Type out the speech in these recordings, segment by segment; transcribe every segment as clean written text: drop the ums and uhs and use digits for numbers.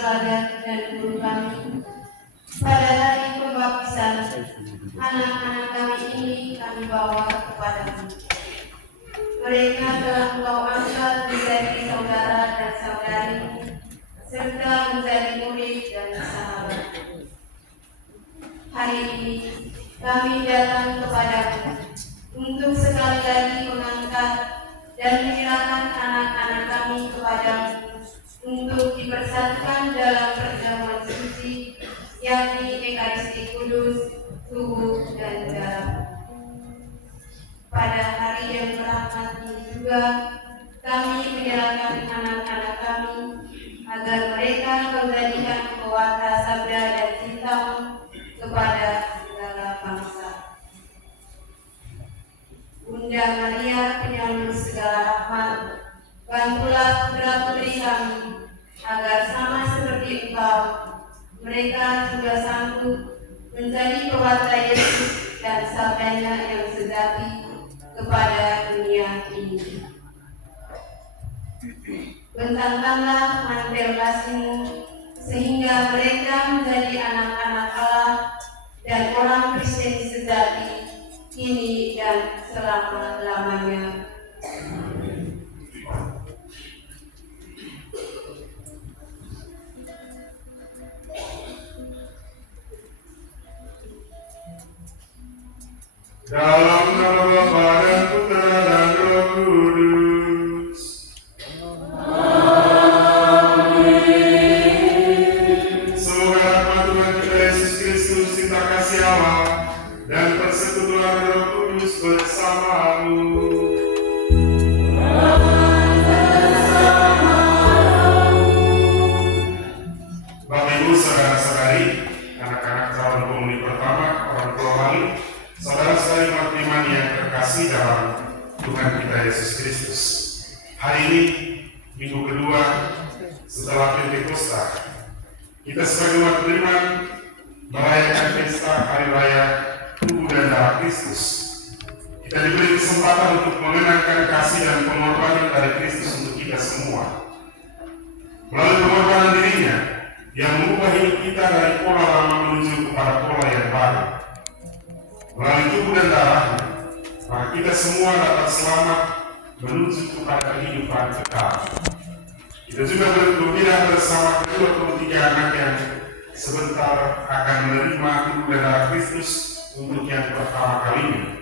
teladan dan guru kami. Pada hari pembaptisan, anak-anak kami ini kami bawa kepadamu. Mereka telah Engkau angkat menjadi saudara dan saudarimu, serta menjadi murid dan sahabat. Hari ini kami datang kepadamu untuk sekali lagi mengangkat dan menyerahkan anak-anak kami kepadamu untuk dipersatukan dalam perjamuan suci, yakni Ekaristi Kudus, tubuh dan darah. Pada hari yang berahmat ini juga, kami menyerahkan anak-anak kami agar mereka menjadikan pewarta sabda dan cintamu kepada segala bangsa. Bunda Maria, penyambut segala rahmat, bantulah putra-putri kami agar sama seperti Engkau, mereka juga sanggup menjadi pewarta Yesus dan sabdanya yang sejati kepada dunia ini. Bentangkanlah mantel kasih-Mu sehingga mereka menjadi anak-anak Allah dan orang Kristen sejati kini dan selama-lamanya. Dalam nama Bapa dan Putra dan Roh Kudus. Amin. Semoga rahmat Tuhan kita Yesus Kristus, cinta kasih Allah, dan persekutuan Roh Kudus bersamamu. Bapak Ibu, saudara-saudari, anak-anak calon penghuni pertama, orang tua wali, saudara-saudari umat iman yang terkasih dalam Tuhan kita Yesus Kristus. Hari ini, minggu kedua setelah Pentakosta, kita sebagai umat beriman merayakan pesta hari raya tubuh dan darah Kristus. Kita diberi kesempatan untuk mengenangkan kasih dan pengorbanan dari Kristus untuk kita semua. Melalui pengorbanan dirinya yang mengubah hidup kita dari pola lama menuju kepada pola yang baru. Melalui tubuh dan darahnya, maka kita semua dapat selamat menuju kepada kehidupan kekal. Kita juga berpindah bersama kedua ketiga anak yang sebentar akan menerima tubuh dan darah Kristus untuk yang pertama kalinya.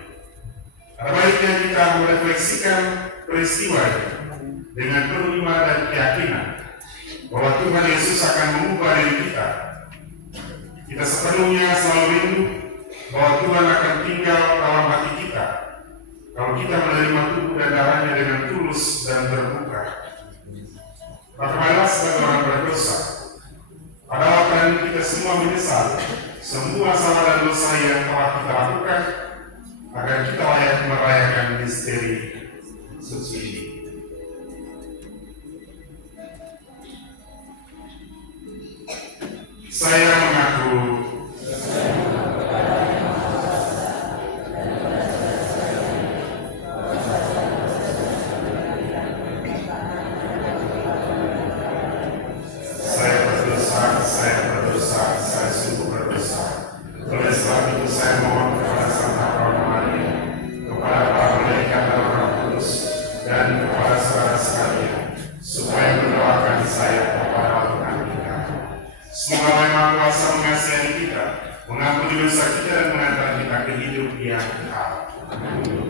Ada baiknya kita merefleksikan peristiwa ini dengan penuh iman dan keyakinan bahwa Tuhan Yesus akan mengubah diri kita. Kita sepenuhnya selalu rindu bahwa Tuhan akan tinggal dalam hati kita kalau kita menerima tubuh dan darahnya dengan tulus dan terbuka. Maka marilah sebagai orang berdosa, pada waktu ini kita semua menyesal semua salah dan dosa yang telah kita lakukan, agar kita layak merayakan misteri suci ini. Saya mengaku saya sungguh berdosa. Oleh sebab itu saya mohon kepada Santa Roma Maria, kepada para malaikat dan Roh Kudus, dan kepada saudara sekalian, supaya mendoakan saya kepada Tuhan kita. Semoga Allah Maha Kuasa mengasihani kita, mengampuni dosa kita dan mengantar kita ke hidup yang kekal. Amin.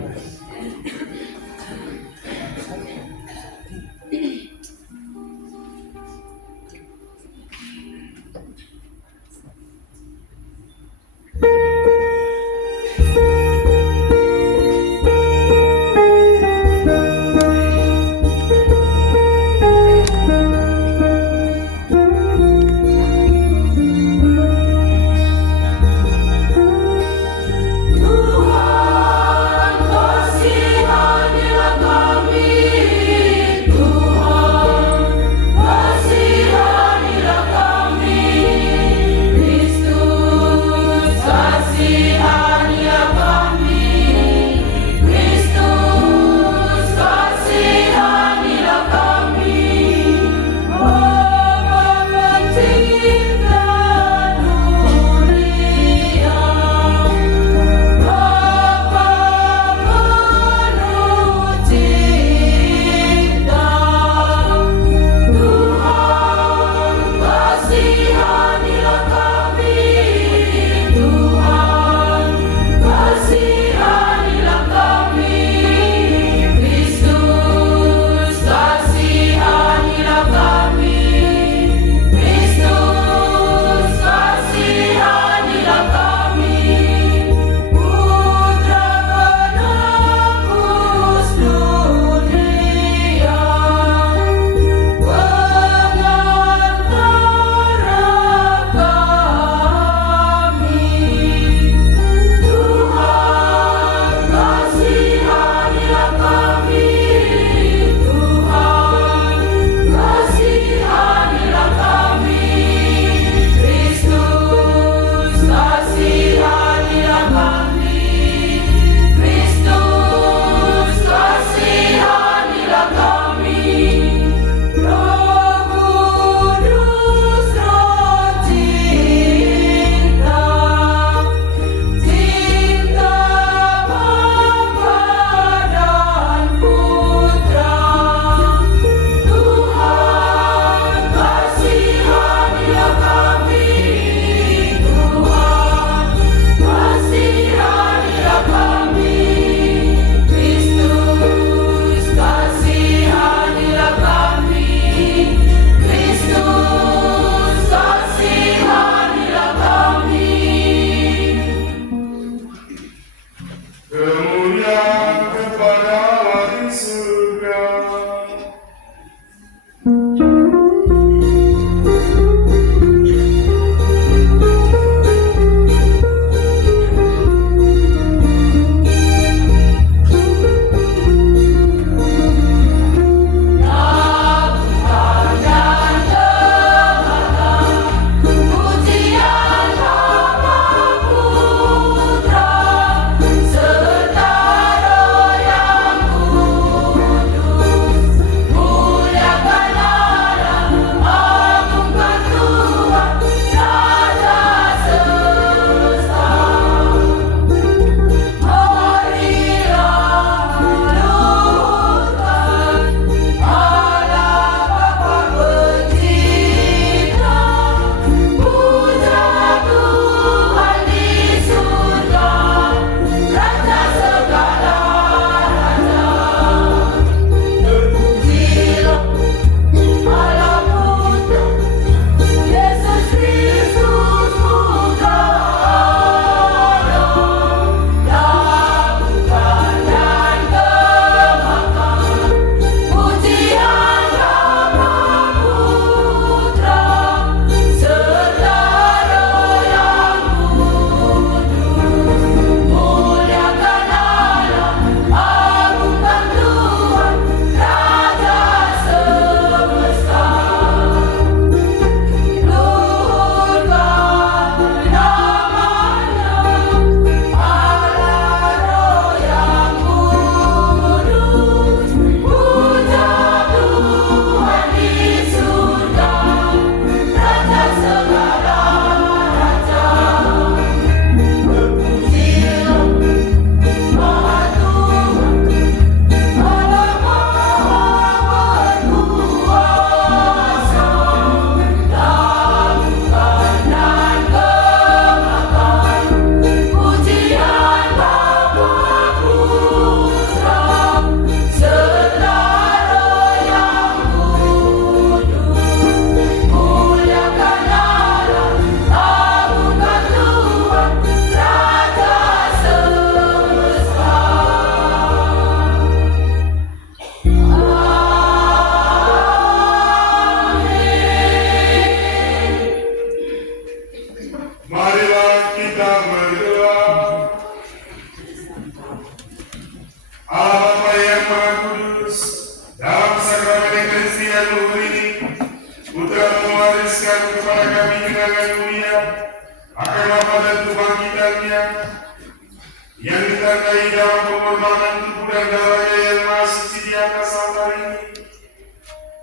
yang ditandai dalam pengorbanan tubuh dan darahnya yang maha suci di atas altar ini.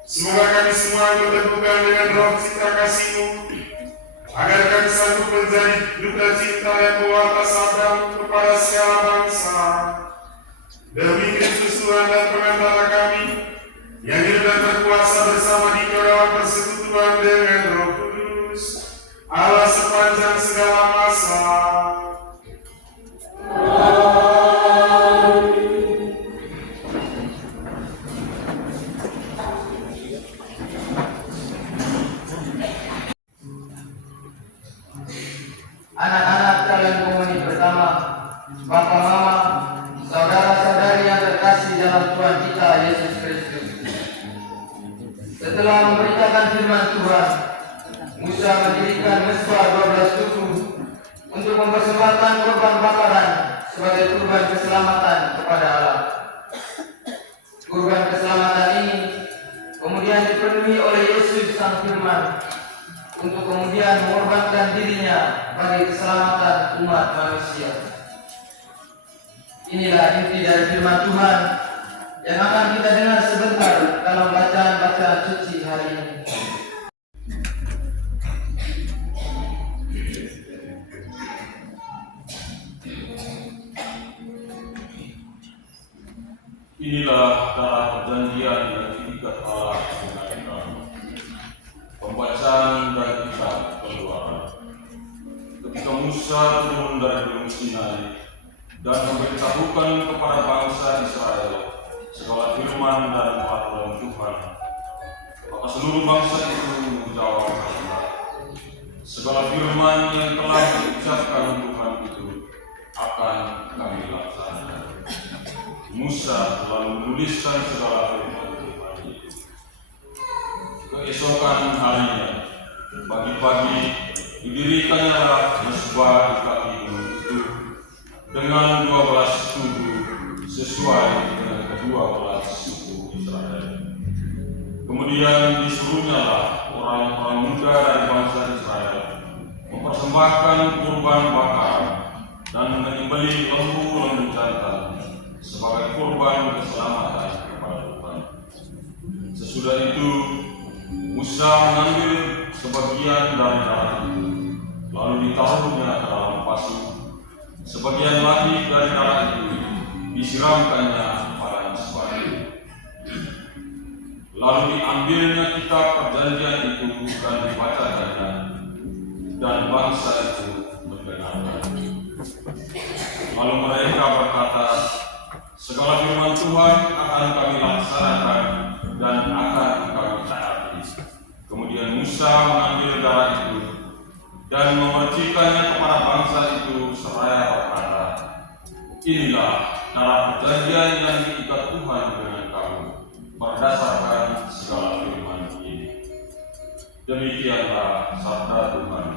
Semoga kami semua bertegukan dengan roh cinta kasih-Mu, agar kami sanggup menjadi duta cinta yang membawa sabdamu kepada segala bangsa. Demi Kristus Tuhan dan pengantara kami, yang hidup dan berkuasa bersama di dalam persekutuan dengan Roh Kudus, Allah sepanjang segala masa. Anak-anak calon penghuni pertama, Bapak Mama, saudara-saudari yang terkasih dalam Tuhan kita Yesus Kristus. Setelah memberitakan firman Tuhan, Musa mendirikan mesbah 12 suku untuk mempersembahkan korban bakaran sebagai kurban keselamatan kepada Allah. Kurban keselamatan ini kemudian dipenuhi oleh Yesus Sang Firman untuk kemudian mengorbankan dirinya bagi keselamatan umat manusia. Inilah inti dari firman Tuhan yang akan kita dengar sebentar dalam bacaan-bacaan suci hari ini. Inilah darah perjanjian yang diikat Allah dengan kamu. Pembacaan dari kitab Keluaran. Ketika Musa turun dari Gunung Sinai dan memberitahukan kepada bangsa Israel segala firman dan peraturan Tuhan, maka seluruh bangsa itu menjawab benar. Segala firman yang telah diucapkan Tuhan itu akan kami laksanakan. Musa lalu menuliskan segala firman-firman itu. Keesokan harinya, pagi-pagi didirikannya mezbah di kaki gunung itu dengan 12 tugu sesuai dengan kedua belas suku Israel. Kemudian disuruhnyalah orang-orang muda dari bangsa Israel mempersembahkan kurban bakar dan menyembelih lembu jantan sebagai kurban keselamatan kepada Tuhan. Sesudah itu Musa mengambil sebagian dari darah itu, lalu ditaruhnya ke dalam pasuk. Sebagian lagi dari darah itu disiramkannya pada mezbah. Lalu diambilnya kitab perjanjian itu dan dibacakannya, dan bangsa itu mendengarkan. Lalu mereka berkata, segala firman Tuhan akan kami laksanakan dan akan kami taati. Kemudian Musa mengambil darah itu dan memercikannya kepada bangsa itu seraya berkata, inilah darah perjanjian yang diikat Tuhan dengan kamu berdasarkan segala firman ini. Demikianlah sabda Tuhan.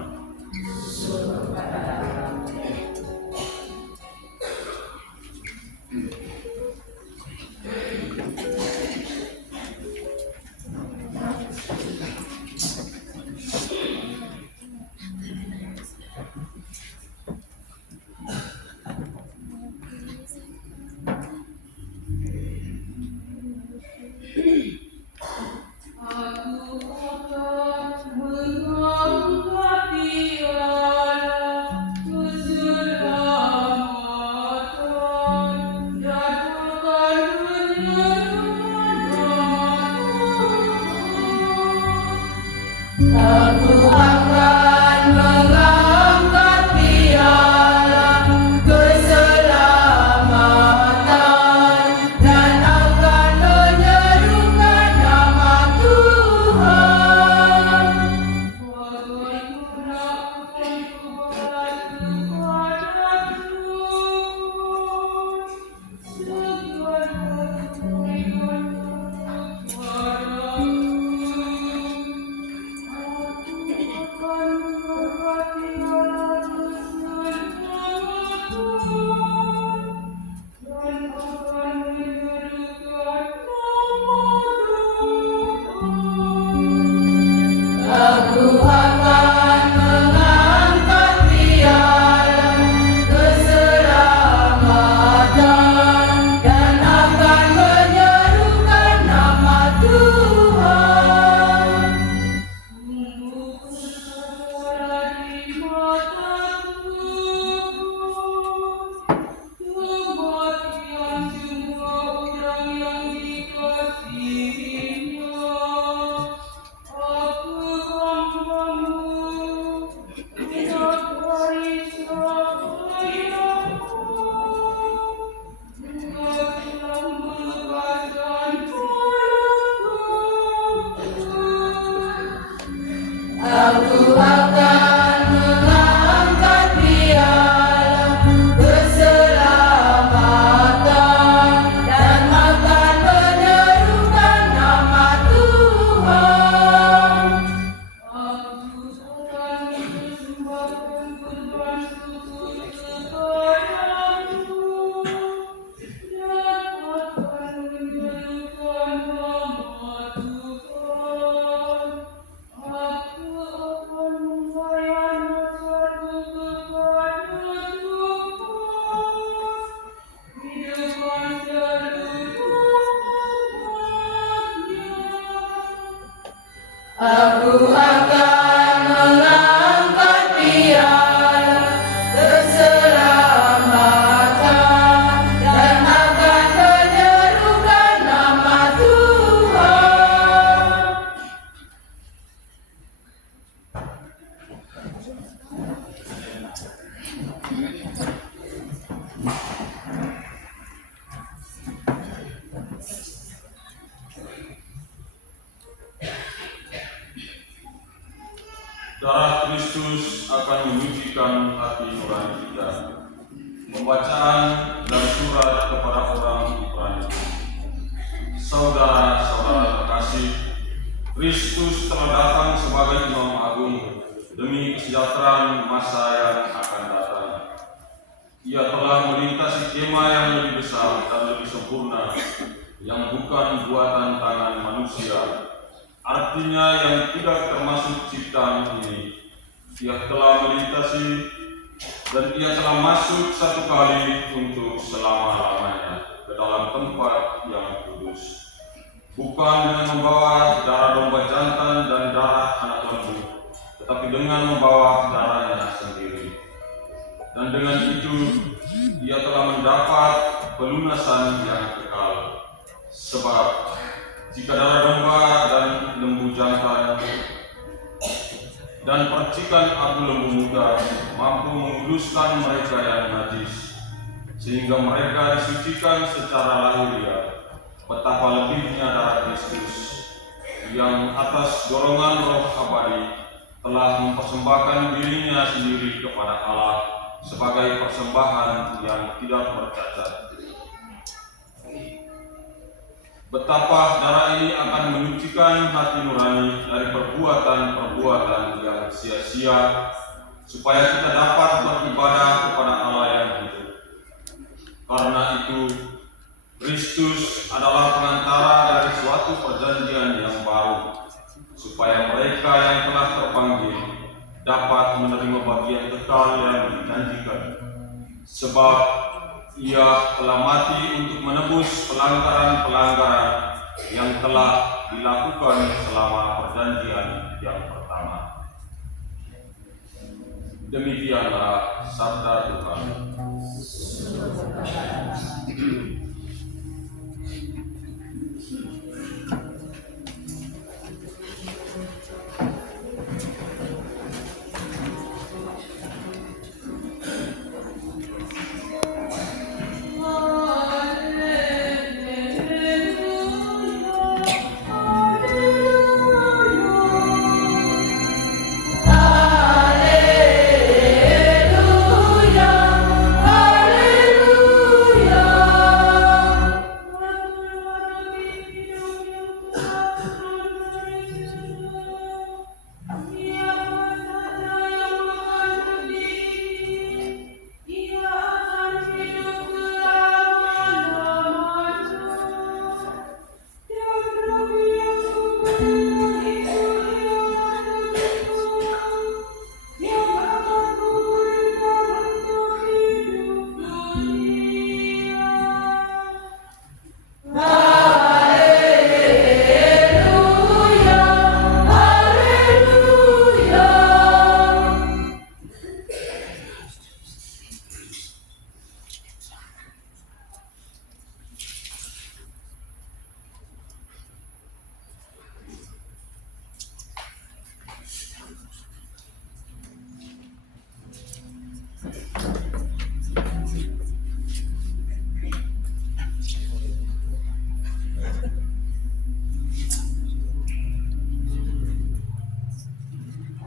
Aku akan mengangkat piala keselamatan dan akan menyerukan nama Tuhan. Darah Kristus akan menyucikan hati nurani kita. Pembacaan dan surat kepada orang Saudara-saudara terkasih, Kristus telah datang sebagai Imam Agung demi kesejahteraan masa yang akan datang. Ia telah melintasi kemah yang lebih besar dan lebih sempurna, yang bukan buatan tangan manusia, artinya yang tidak termasuk ciptaan ini. Ia telah melintasi dan ia telah masuk satu kali untuk selama-lamanya ke dalam tempat yang kudus, bukan dengan membawa darah domba jantan dan darah anak lembu, tetapi dengan membawa darahnya sendiri. Dan dengan itu ia telah mendapat pelunasan yang kekal. Sebab jika darah domba dan lembu jantan dan percikan abu lembu muda mampu menguduskan mereka yang najis, sehingga mereka disucikan secara lahiriah, betapa lebihnya darah Kristus yang atas dorongan roh abadi telah mempersembahkan dirinya sendiri kepada Allah sebagai persembahan yang tidak bercacat. Betapa darah ini akan menyucikan hati nurani dari perbuatan-perbuatan yang sia-sia, supaya kita dapat beribadah kepada Allah yang hidup. Karena itu, Kristus adalah pengantara dari suatu perjanjian yang baru, supaya mereka yang telah terpanggil dapat menerima bagian kekal yang dijanjikan. Sebab ia telah mati untuk menebus pelanggaran-pelanggaran yang telah dilakukan selama perjanjian yang pertama. Demikianlah sabda Tuhan.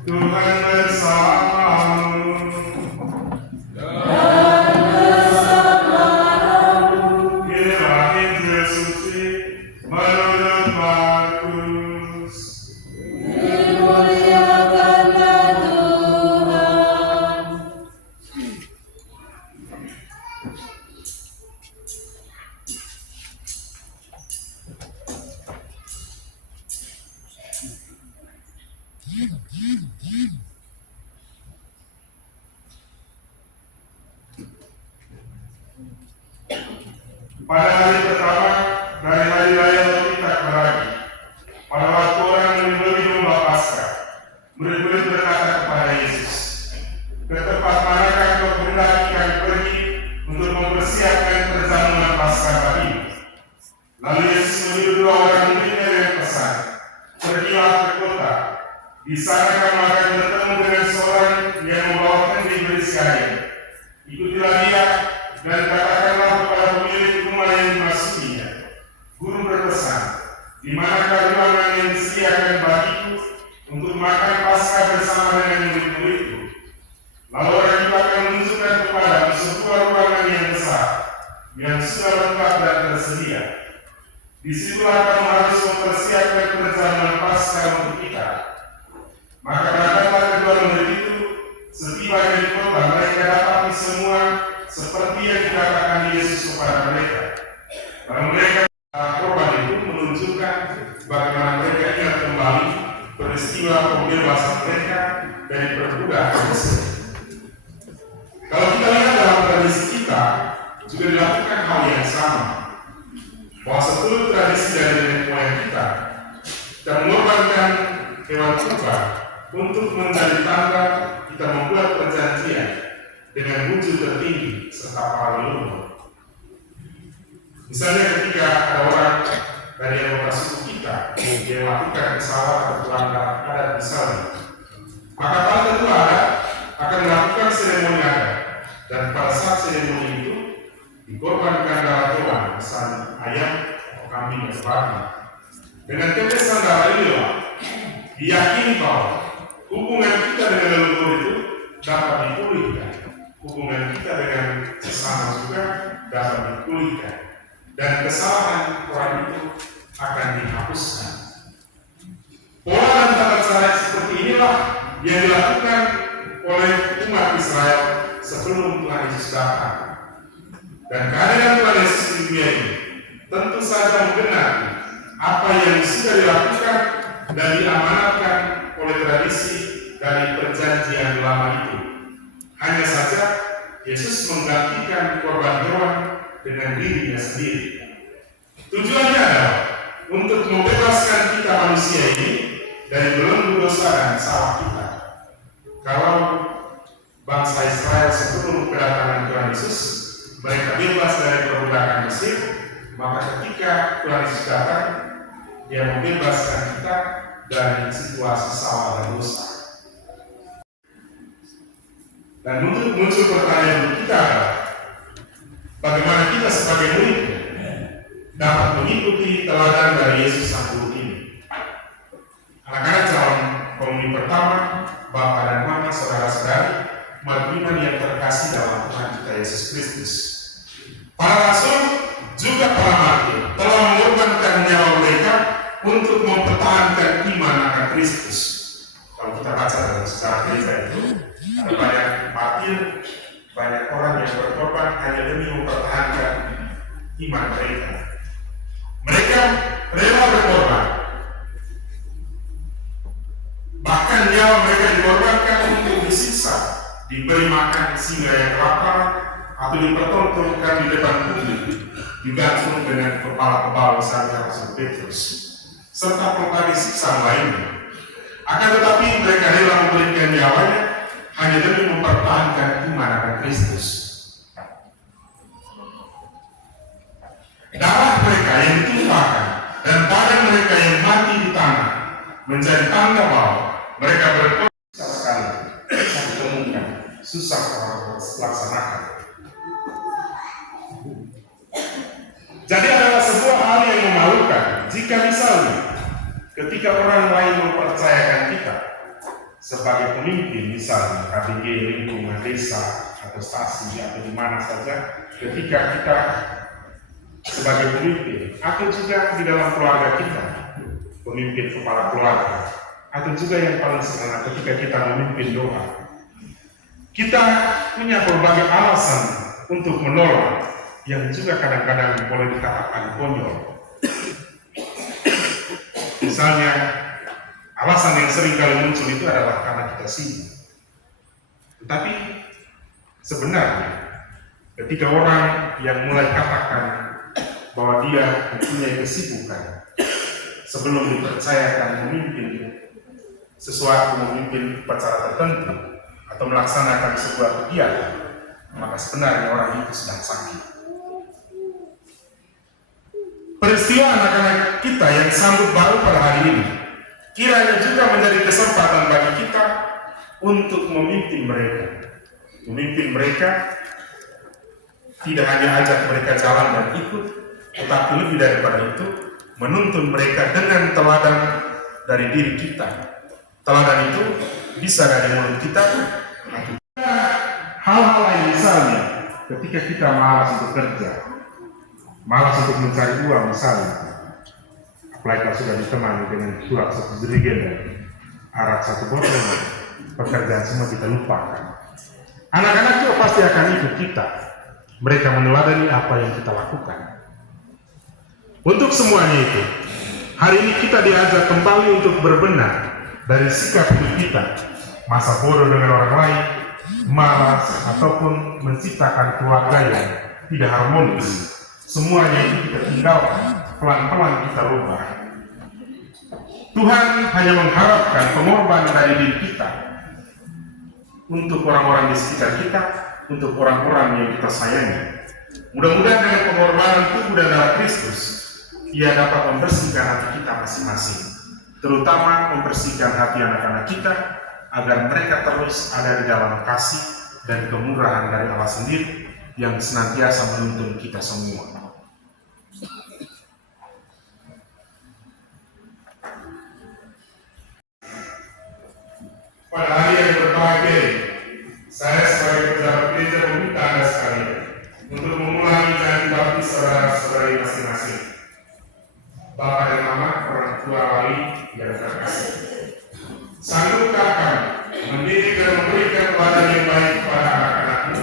Tuhan bersamamu. Inilah Injil suci menurut Markus. Dimuliakanlah Tuhan. Pada hari pertama dari hari raya roti tak beragi, pada waktu orang membeli domba Paskah, murid-murid berkata kepada Yesus, "Ke tempat manakah kau kehendaki kami pergi untuk mempersiapkan perjamuan Paskah bagimu?" Lalu Yesus menyuruh dua orang muridnya dengan pesan, "Pergilah ke kota, di sana kamu akan bertemu dengan seorang yang membawa kendi berisi air. Ikutilah dia dan katakanlah kepada pemilik rumah yang dimasukinya, Guru berpesan, di manakah ruangan yang disediakan bagiku untuk makan Paskah bersama dengan murid-muridku?" Lalu orang itu akan menunjukkan kepadamu sebuah ruangan yang besar, yang sudah lengkap dan tersedia. Disitulah kamu harus mempersiapkan perjalanan Paskah untuk kita. Maka berangkatlah kedua murid itu, setiba di kota mereka dapati semua seperti yang dikatakan Yesus kepada mereka. Karena mereka korban itu menunjukkan bagaimana mereka ingat kembali peristiwa pembebasan mereka dari perbudakan Mesir. Kalau kita lihat dalam tradisi kita, juga dilakukan hal yang sama. Bahwa seluruh tradisi dari nenek moyang kita mengorbankan hewan kurban untuk menjadi tanda kita membuat perjanjian dengan wujud tertinggi serta para leluhur. Misalnya ketika ada orang dari anggota suku kita yang melakukan kesalahan atau pelanggaran adat misalnya, maka para tetua adat akan melakukan seremoni adat, dan pada saat seremoni itu dikorbankan darah hewan, misalnya ayam atau kambing atau babi. Dengan tetesan darah inilah diyakini bahwa hubungan kita dengan leluhur itu dapat dipulihkan, hubungan kita dengan sesama juga dapat dipulihkan, dan kesalahan orang itu akan dihapuskan. Pola dan tata cara seperti inilah yang dilakukan oleh umat Israel sebelum Tuhan Yesus datang. Dan kehadiran Tuhan Yesus di dunia ini tentu saja menggenapi apa yang sudah dilakukan dan diamanatkan oleh tradisi dari perjanjian lama itu. Hanya saja Yesus menggantikan korban hewan dengan dirinya sendiri. Tujuannya adalah untuk membebaskan kita manusia ini dari belenggu dosa dan salah kita. Kalau bangsa Israel sebelum kedatangan Tuhan Yesus mereka bebas dari perbudakan Mesir, maka ketika Tuhan Yesus datang, Dia membebaskan kita dari situasi salah dan dosa. Dan muncul pertanyaan untuk kita adalah, bagaimana kita sebagai murid dapat mengikuti teladan dari Yesus Sang Guru ini? Anak-anak calon komuni pertama, Bapak dan Mama, saudara-saudari, Margiman yang terkasih dalam Tuhan kita Yesus Kristus. Para rasul juga para martir telah mengorbankan nyawa mereka untuk mempertahankan iman akan Kristus. Kalau kita baca dalam sejarah gereja itu, ada banyak martir, banyak orang yang berkorban hanya demi mempertahankan iman mereka. Mereka rela berkorban, bahkan nyawa mereka dikorbankan untuk disiksa, diberi makan singa yang lapar, atau dipertontonkan di depan publik, digantung dengan kepala-kepala misalnya Rasul Petrus, serta berbagai siksa lainnya. Akan tetapi mereka rela memberikan nyawanya hanya demi mempertahankan iman akan Kristus. Darah mereka yang ditumpahkan dan badan mereka yang mati di tanah menjadi tanda bahwa mereka berkorban sekali, satu kemungkinan susah dilaksanakan. Jadi adalah sebuah hal yang memalukan jika misalnya ketika orang lain mempercayakan kita sebagai pemimpin, misalnya KBG, lingkungan desa atau stasi atau di mana saja, ketika kita sebagai pemimpin atau juga di dalam keluarga kita, pemimpin kepala keluarga, atau juga yang paling sederhana ketika kita memimpin doa, kita punya berbagai alasan untuk menolak yang juga kadang-kadang boleh dikatakan konyol. Misalnya, alasan yang sering kali muncul itu adalah karena kita sibuk. Tetapi sebenarnya ketika orang yang mulai katakan bahwa dia mempunyai kesibukan sebelum dipercayakan memimpin sesuatu, memimpin upacara tertentu atau melaksanakan sebuah kegiatan, maka sebenarnya orang itu sedang sakit. Peristiwa anak-anak kita yang sambut baru pada hari ini kiranya juga menjadi kesempatan bagi kita untuk memimpin mereka. Memimpin mereka tidak hanya ajak mereka jalan dan ikut, tetapi lebih daripada itu menuntun mereka dengan teladan dari diri kita. Teladan itu bisa dari mulut kita, hal-hal lain misalnya ketika kita malas untuk kerja, malas untuk mencari uang misalnya, Pelajar sudah ditemani dengan surat satu jerigen dan arak satu botol. Pekerjaan semua kita lupakan. Anak-anak juga pasti akan ikut kita. Mereka meneladani apa yang kita lakukan. Untuk semuanya itu, hari ini kita diajak kembali untuk berbenah dari sikap hidup kita, masa bodoh dengan orang lain, malas, ataupun menciptakan keluarga yang tidak harmonis. Semuanya itu kita tinggalkan, pelan-pelan kita rubah. Tuhan hanya mengharapkan pengorbanan dari diri kita untuk orang-orang di sekitar kita, untuk orang-orang yang kita sayangi. Mudah-mudahan dengan pengorbanan tubuh dan darah Kristus, Ia dapat membersihkan hati kita masing-masing, terutama membersihkan hati anak-anak kita, agar mereka terus ada di dalam kasih dan kemurahan dari Allah sendiri yang senantiasa menuntun kita semua. Pada hari yang berbahagia, saya sebagai pejabat gereja meminta Anda sekalian untuk mengulangi janji baptis saudara-saudari masing-masing. Bapak dan Mama, orang tua wali yang terkasih. Sanggupkah kami mendidik dan memberikan teladan yang baik kepada anak-anakmu?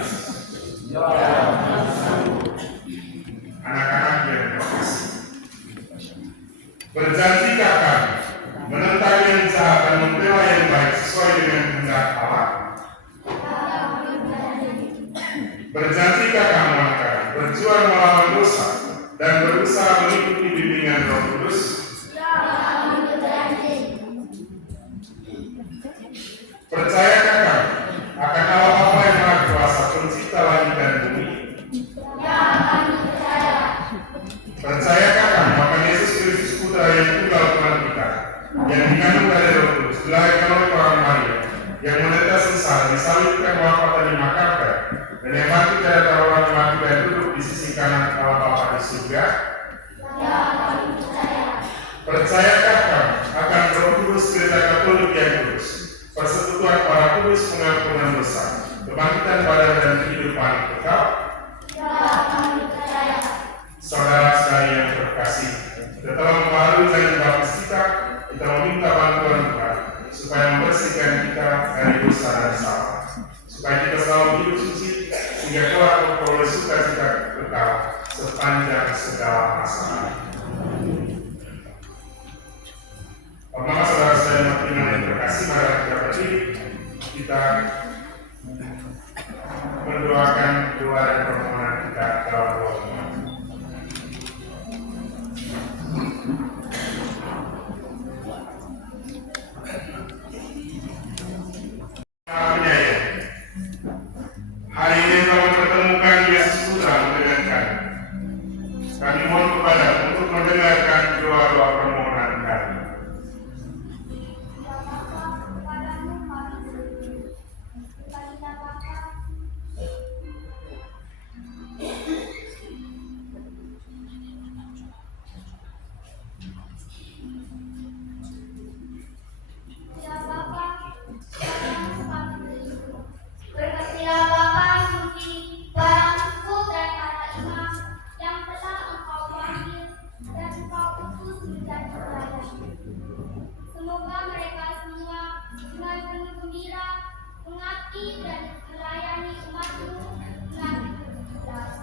Anak-anak yang terkasih. Berjanjikah kami menentang yang jahat dan membela yang baik sesuai dengan kehendak Allah? Berjanjikah kamu anak-anak berjuang melawan dosa dan berusaha mengikuti bimbingan Roh Kudus? Percayakah kamu akan Allah Bapa yang Maha Kuasa, Pencipta langit dan bumi? Percayakah kamu akan Yesus Kristus Putra yang tunggal Tuhan kita, yang dikandung dari Roh Kudus, dilahirkan oleh orang Maria, yang menderita sengsara, disalibkan, wafat dan dimakamkan, dan yang mati dari antara orang mati dan duduk di sisi kanan Allah Bapa di surga? Percayakah kamu akan Roh Kudus, Gereja Katolik yang kudus, persekutuan para kudus, pengampunan dosa, kebangkitan badan dan kehidupan kekal? Saudara-saudari yang terkasih, setelah melalui janji baptis kita meminta bantuan Tuhan supaya membersihkan kita dari dosa dan salah, supaya kita selalu hidup suci sehingga kelak memperoleh sukacita kekal sepanjang segala masa. Maka saudara-saudari yang terkasih, mari kita berdiri, kita mendoakan doa dan permohonan kita dalam doa. Hari ini telah mempertemukan Yesus Putra dengan kami. Kami mohon kepada untuk mendengarkan doa-doa permohonan kami. Berkatilah Bapa suci, para uskup dan para imam yang telah Engkau panggil dan Engkau utus menjadi pelayan. Semoga mereka semua dengan penuh gembira mengabdi dan melayani umat-Mu dengan ikhlas.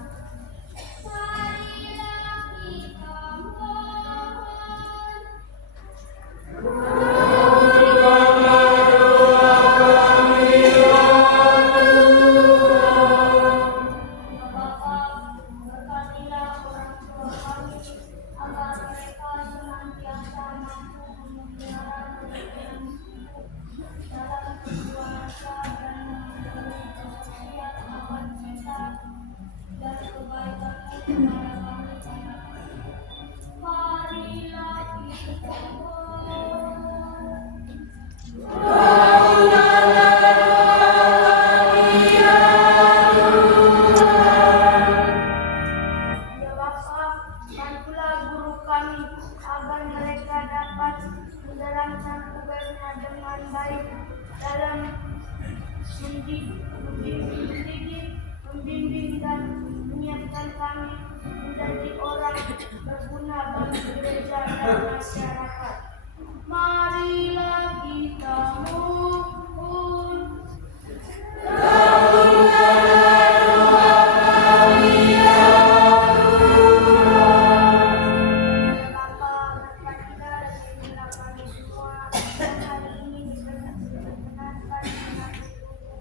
Marilah kita mohon. Membimbing dan menyiapkan kami menjadi orang berguna bagi gereja dan masyarakat. Marilah kita mohon. Bapa, berkati kita dan bimbinglah kami semua yang hari ini diperkenankan dengan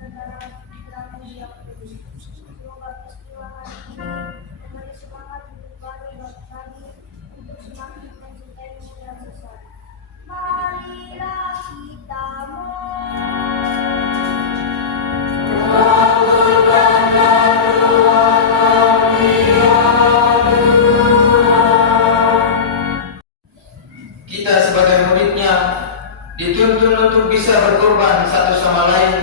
antara kami yang kudus. Semoga peristiwa hari ini memberi semangat hidup kami bagi kami untuk semakin mencintai dan sesat. Marilah kita Kita sebagai muridnya dituntun untuk bisa berkorban satu sama lain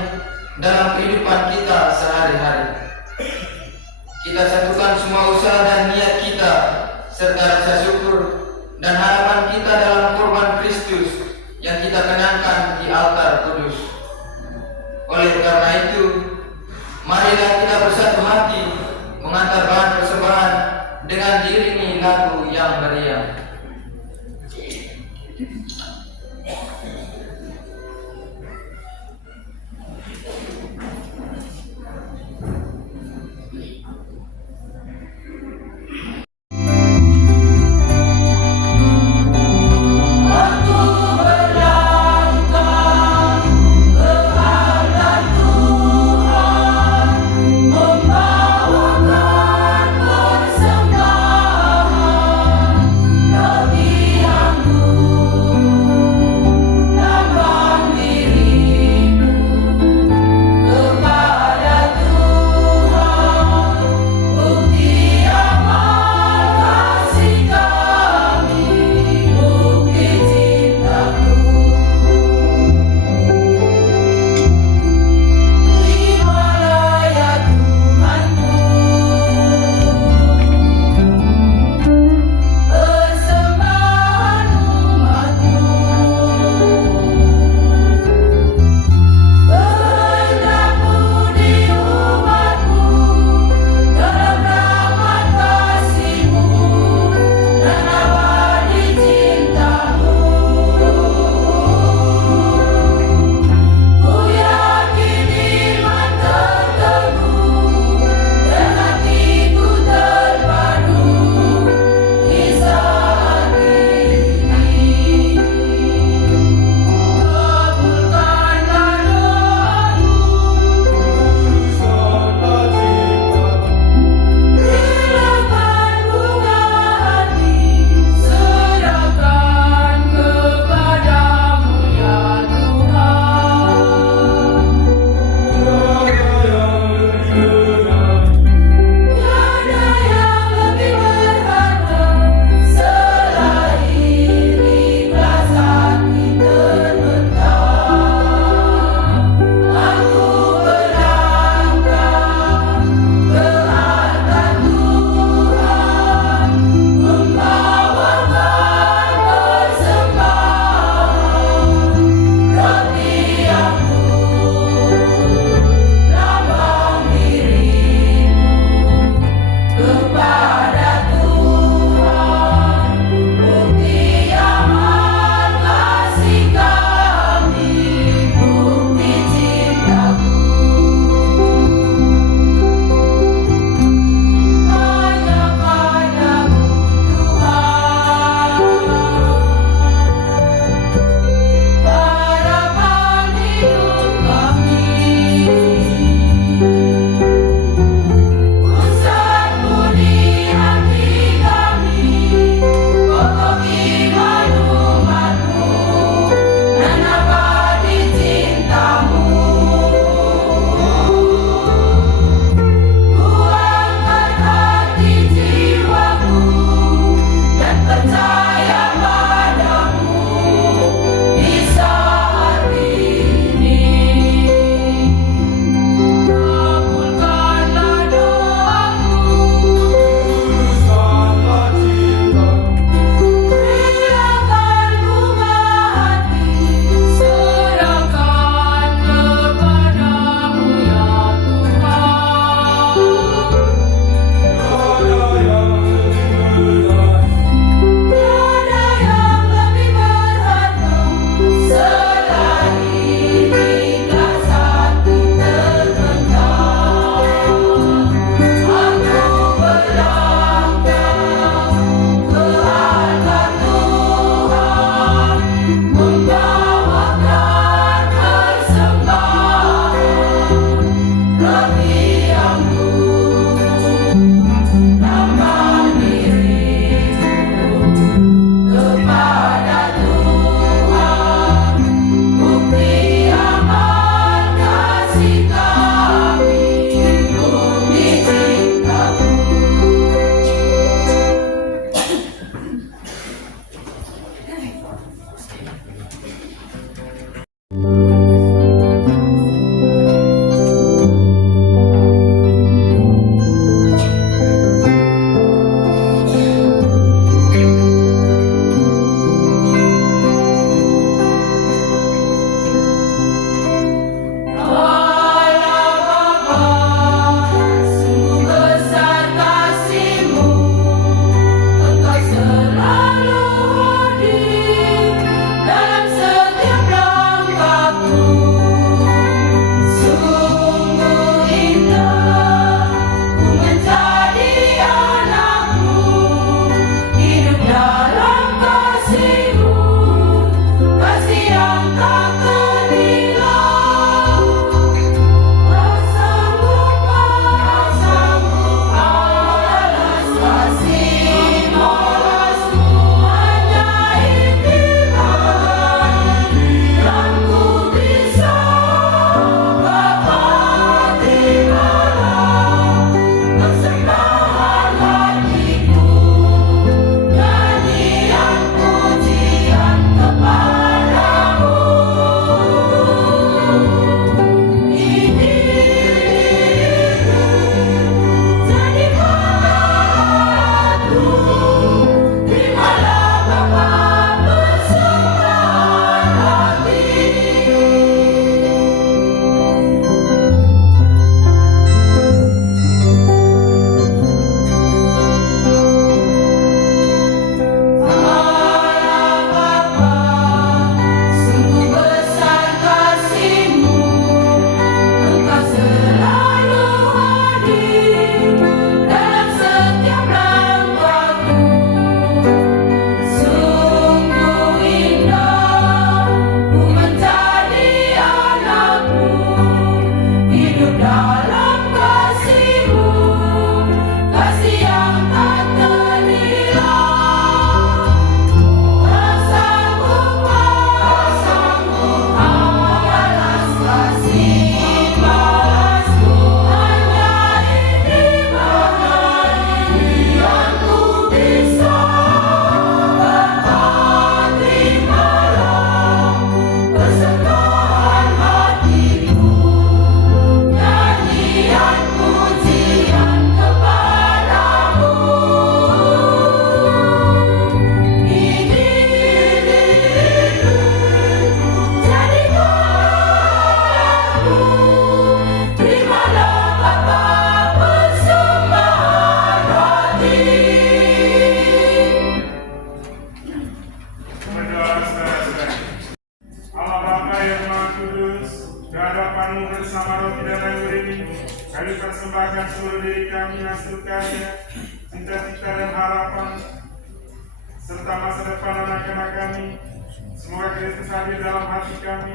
dalam kehidupan kita sehari-hari. Kita satukan semua usaha dan niat kita serta rasa syukur dan harapan kita dalam korban Kristus yang kita kenangkan di altar kudus. Oleh karena itu, marilah kita bersatu hati mengantar bahan persembahan dengan diiringi lagu yang meriah. Persembahan bagi Aku. roti dan anggur ini, kami persembahkan seluruh diri kami hasil karya, cita-cita dan harapan, serta masa depan anak-anak kami. Semoga Kristus hadir dalam hati kami,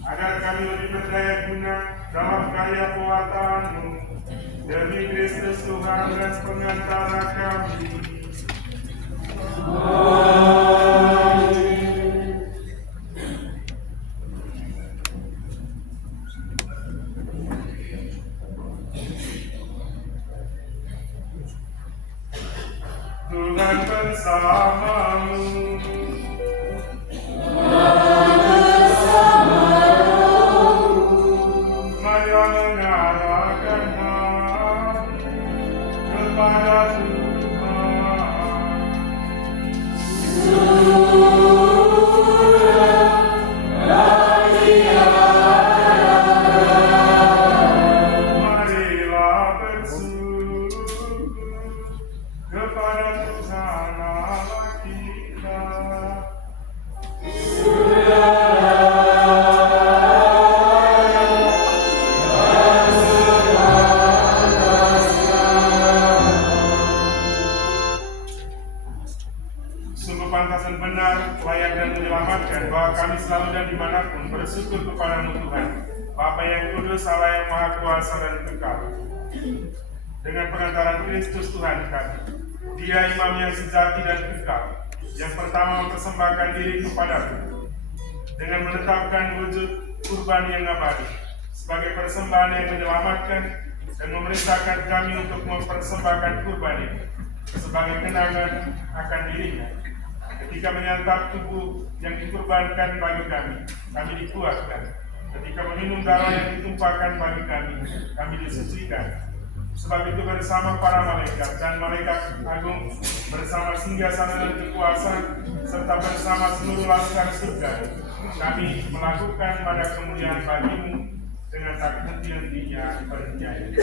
agar kami lebih berdaya guna dalam karya pewartaan-Mu. Demi Kristus Tuhan dan pengantara kami. Tuhan bersamamu. Mari mengarahkan hati kepada Tuhan. Marilah bersujud kepada Tuhan Allah kita. Sungguh pantas dan benar, layak dan menyelamatkan bahwa kami selalu dan dimanapun bersyukur kepadamu Tuhan, Bapa yang kudus, Allah yang maha kuasa dan kekal. Dengan pengantaran Kristus Tuhan kami, Dia imam yang sejati dan kekal, yang pertama mempersembahkan diri kepadamu, dengan menetapkan wujud kurban yang abadi, sebagai persembahan yang menyelamatkan, dan memerintahkan kami untuk mempersembahkan kurban ini, sebagai kenangan akan dirinya. Ketika menyantap tubuh yang dikurbankan bagi kami dikuatkan. Ketika meminum darah yang ditumpahkan bagi kami disucikan. Sebab itu bersama para malaikat dan malaikat agung, bersama singgasana dan kekuasaan, serta bersama seluruh laskar surga, kami melakukan pada kemuliaan bagimu dengan tak henti-hentinya bernyanyi.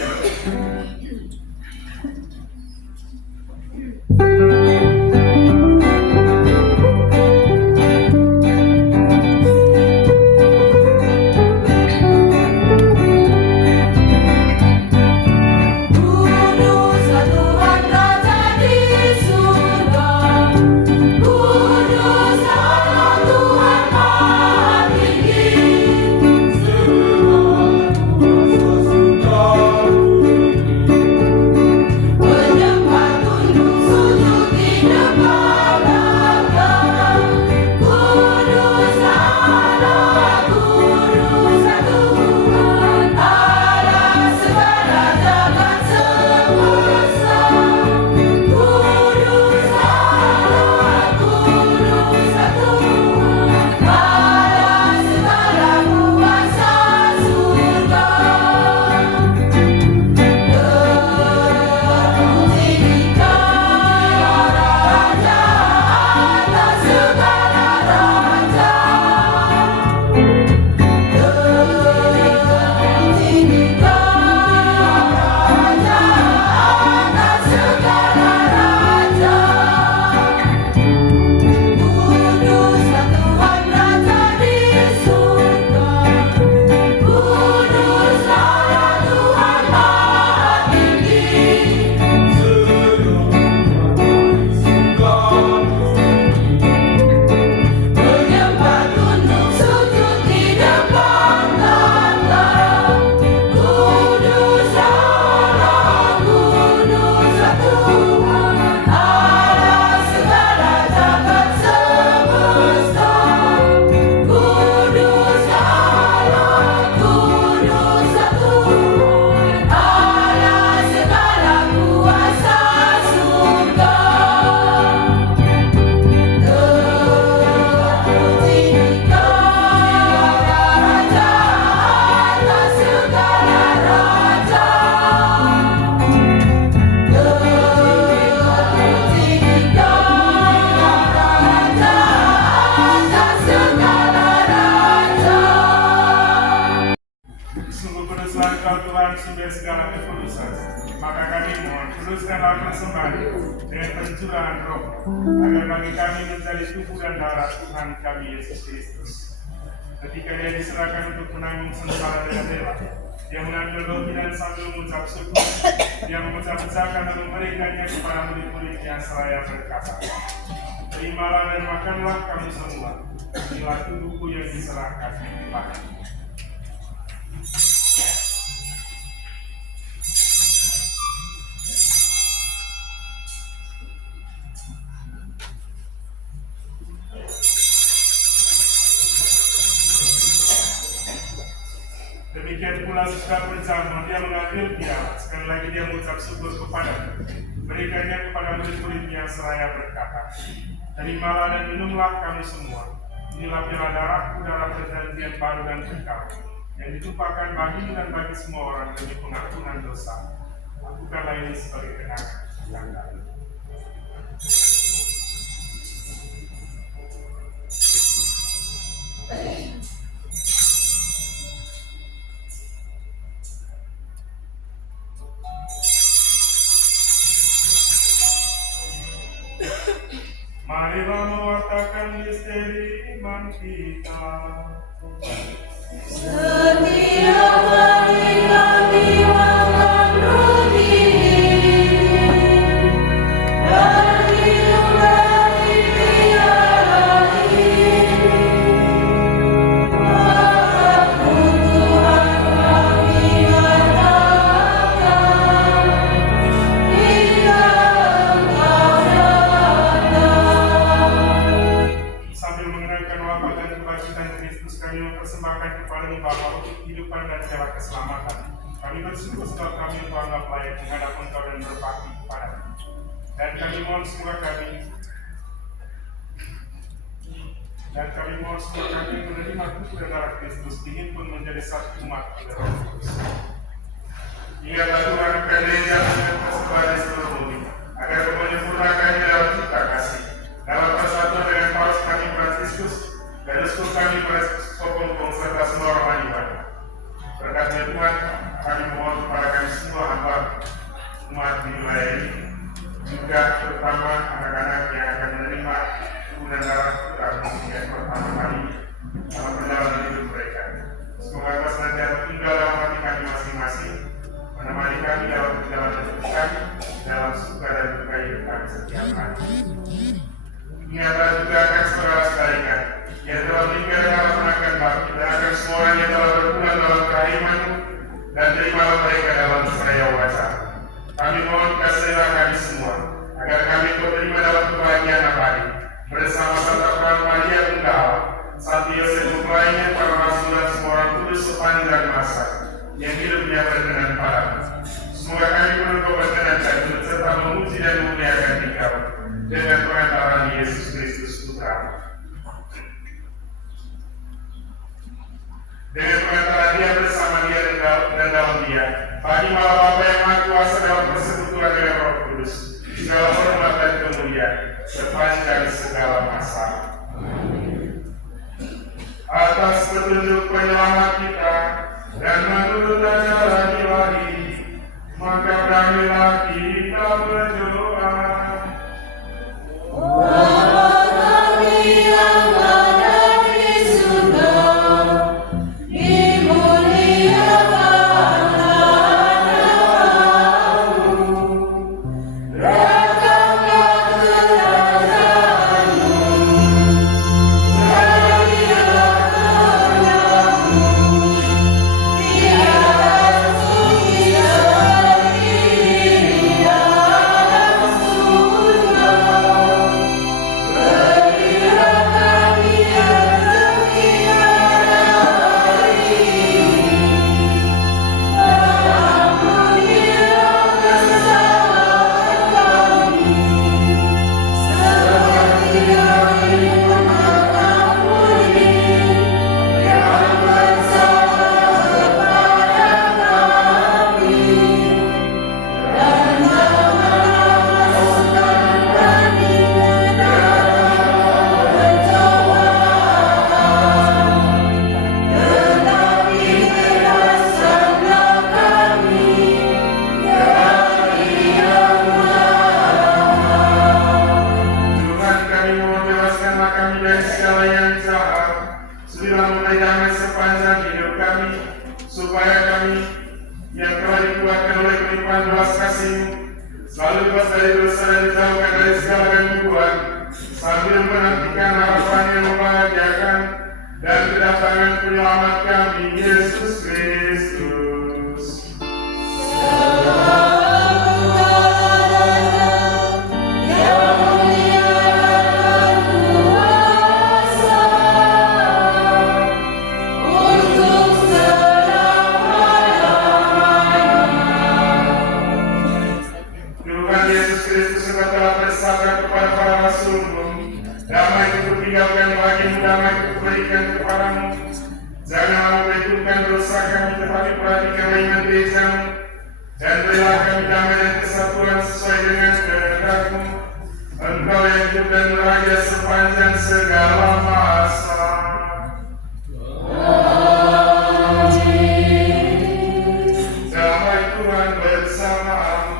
dengan pencurahan roh, agar bagi kami menjadi tubuh dan darah Tuhan kami Yesus Kristus. Ketika Dia diserahkan untuk menanggung sengsara dengan rela, Dia mengambil roti dan sambil mengucap syukur, dia memecah-pecahkan dan memberikannya kepada murid-muridnya seraya berkata, "Terimalah dan makanlah kamu semua, inilah tubuhku yang diserahkan kepadamu." Demikian pula setelah berjalan, dia mengambil piala. Sekali lagi dia mengucap syukur kepada, berikannya kepada murid-muridnya seraya berkata, "Terimalah dan minumlah kamu semua. Inilah piala darahku dalam perjanjian baru dan kekal, yang ditumpahkan bagimu dan bagi semua orang demi pengampunan dosa. Lakukanlah ini sebagai kenangan kami." Marilah mewartakan misteri iman kita. Setiap hari kami makan roti dan minum dari piala ini. Maafmu Tuhan kami katakan, hingga Engkau datang. Sambil mengenangkan wafat dan kebangkitan Kristus, kami mempersembahkan kepadamu Bapa untuk kehidupan dan jalan keselamatan. Kami bersyukur sebab kami menganggap layak menghadap Engkau dan berbakti kepadamu. Dan kami mohon semua kami menerima tubuh dan darah Kristus, dihimpun menjadi satu umat oleh Roh Kudus. Ingatlah Tuhan akan gereja yang tersebar di seluruh bumi, agar Kau menyempurnakannya dalam cipta kasih. Dalam persatuan dengan Paus kami Fransiskus dan Uskup kami Sopompong serta semua rohani ibadah. Berkatnya Tuhan, kami mohon kepada kami semua hamba umat di wilayah ini, juga terutama anak-anak yang akan menerima tubuh dan darah Kristus yang pertama kali dalam perjalanan hidup mereka. Semoga Kau senantiasa tinggal dalam hati kami masing-masing, menemani kami dalam perjalanan hidup kami, dalam suka dan duka hidup kami setiap hari. Ingatlah juga akan saudara-saudarikan yang telah meninggal dalam menakan bakti, dan akan semua orang yang telah berpulang dalam kehadiran-Mu, dan terimalah mereka dalam seraya wajah. Kami mohon kasihlah kami semua, agar kami terima dalam kebahagiaan abadi bersama Santa Peran Maria Bunda Allah, Santi Yosef mempelainya, para rasul dan semua orang kudus sepanjang masa yang hidupnya berkenan padamu. Semoga kami penuh keberkenan dan turut serta memuji dan memuliakan Engkau dengan pengantaran Yesus Kristus Putra. Dengan pengantaran Dia, bersama Dia dan dalam Dia, bagi maha Bapa yang Maha Kuasa dalam persekutuan dengan Roh Kudus, segala hormat dan kemuliaan sepanjang segala masa. Atas petunjuk penyelamat kita dan menurut ajaran ilahi, maka beranilah kita berdoa. Bapa kami yang ada di surga, dimuliakan namamu, datanglah kerajaanmu, jadilah kehendakmu di atas bumi seperti di dalam surga. Berilah kami rezeki pada hari ini, dan ampunilah kesalahan kami, seperti kami mengampuni yang bersalah kepada kami, dan janganlah masukkan kami ke dalam pencobaan, tetapi bebaskanlah kami dari yang jahat. Tuhan, kami mohon bebaskanlah kami dari segala yang jahat, sudahlah memberi damai sepanjang hidup kami, supaya kami limpahan belas kasih-Mu, selalu bebas dari dosa dan dijauhkan dari segala gangguan, sambil menantikan harapan yang membahagiakan dan kedatangan penyelamat kami, Yesus Kristus. Tuhan Yesus Kristus yang telah bersabda kepada para rasul-Mu, damai itu tinggalkan bagimu, damai itu berikan kepadamu. Janganlah perhitungkan dosa kami, tetapi perhatikanlah iman gereja-Mu, dan berilah kami damai dan kesatuan sesuai dengan kehendak-Mu. Engkau yang hidup dan meraja sepanjang segala masa. Damai Tuhan bersamamu.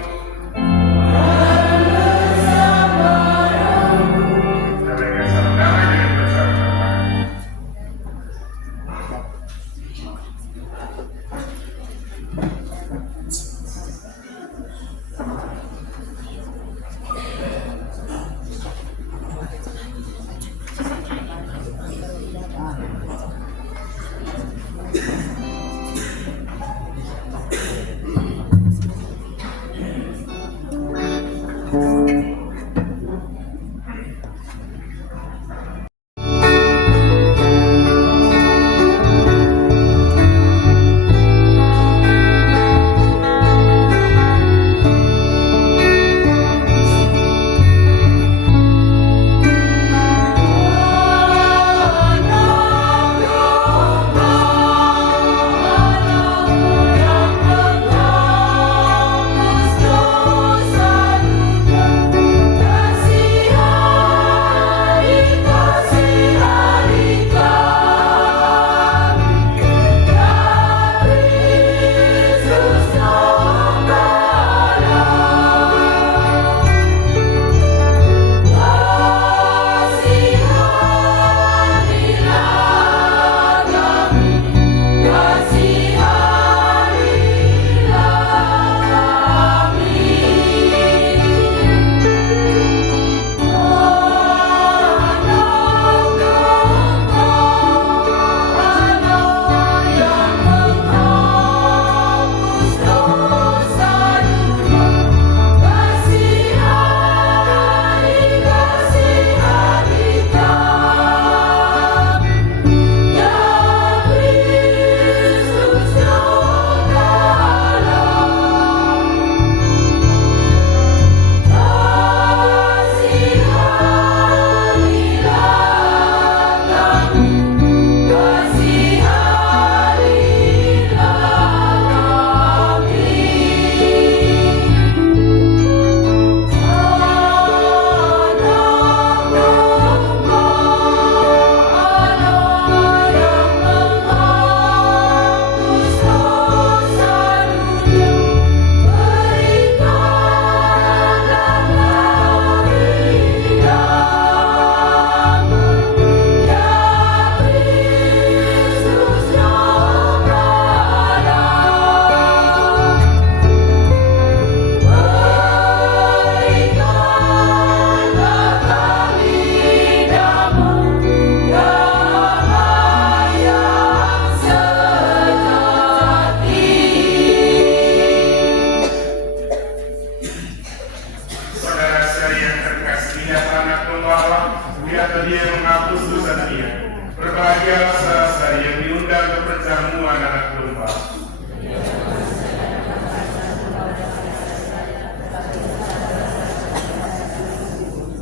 Berbahagialah saudara-saudari yang diundang ke perjamuan anak domba.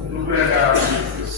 Tubuh darah Kristus.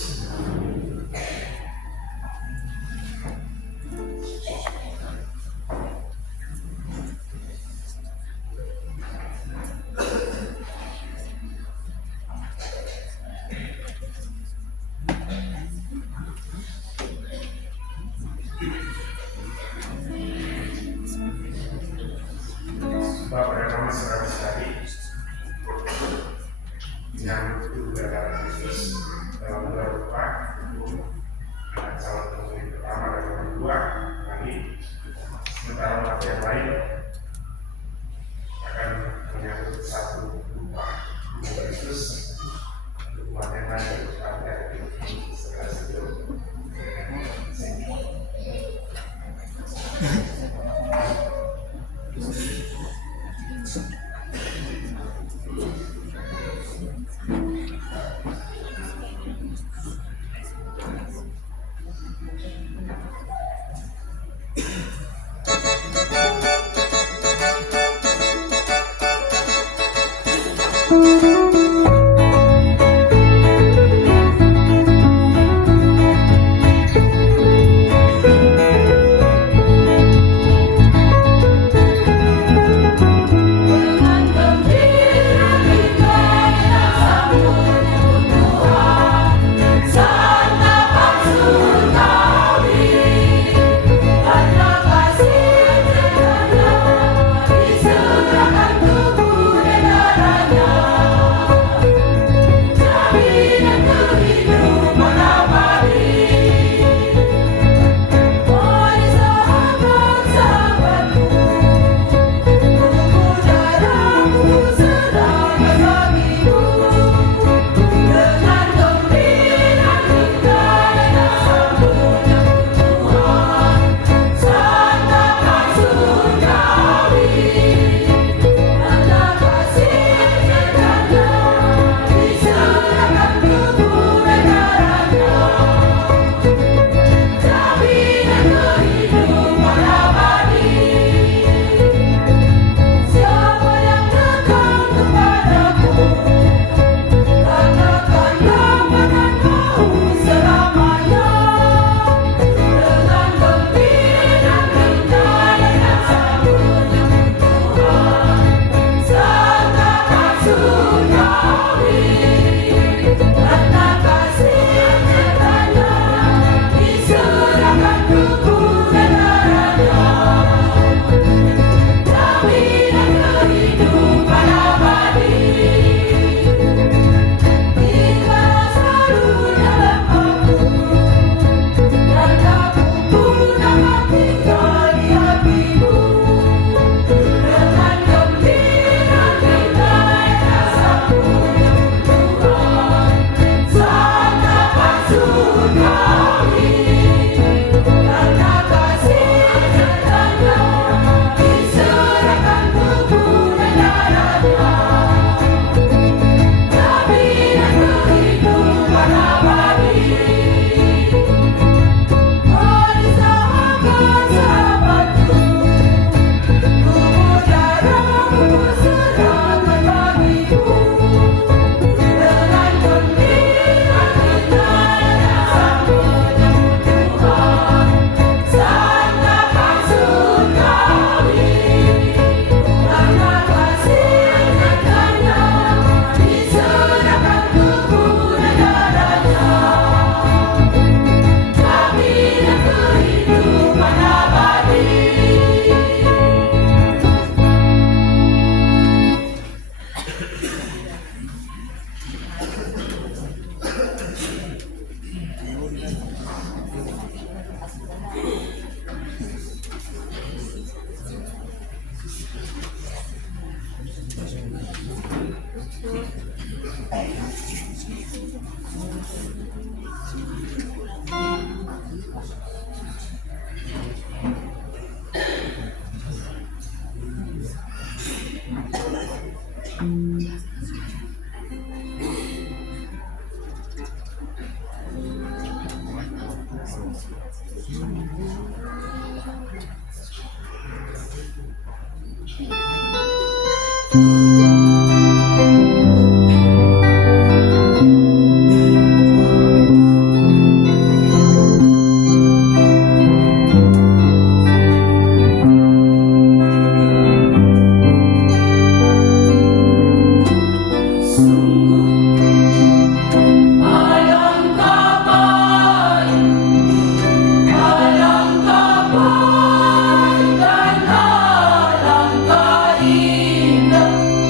Alangkah indah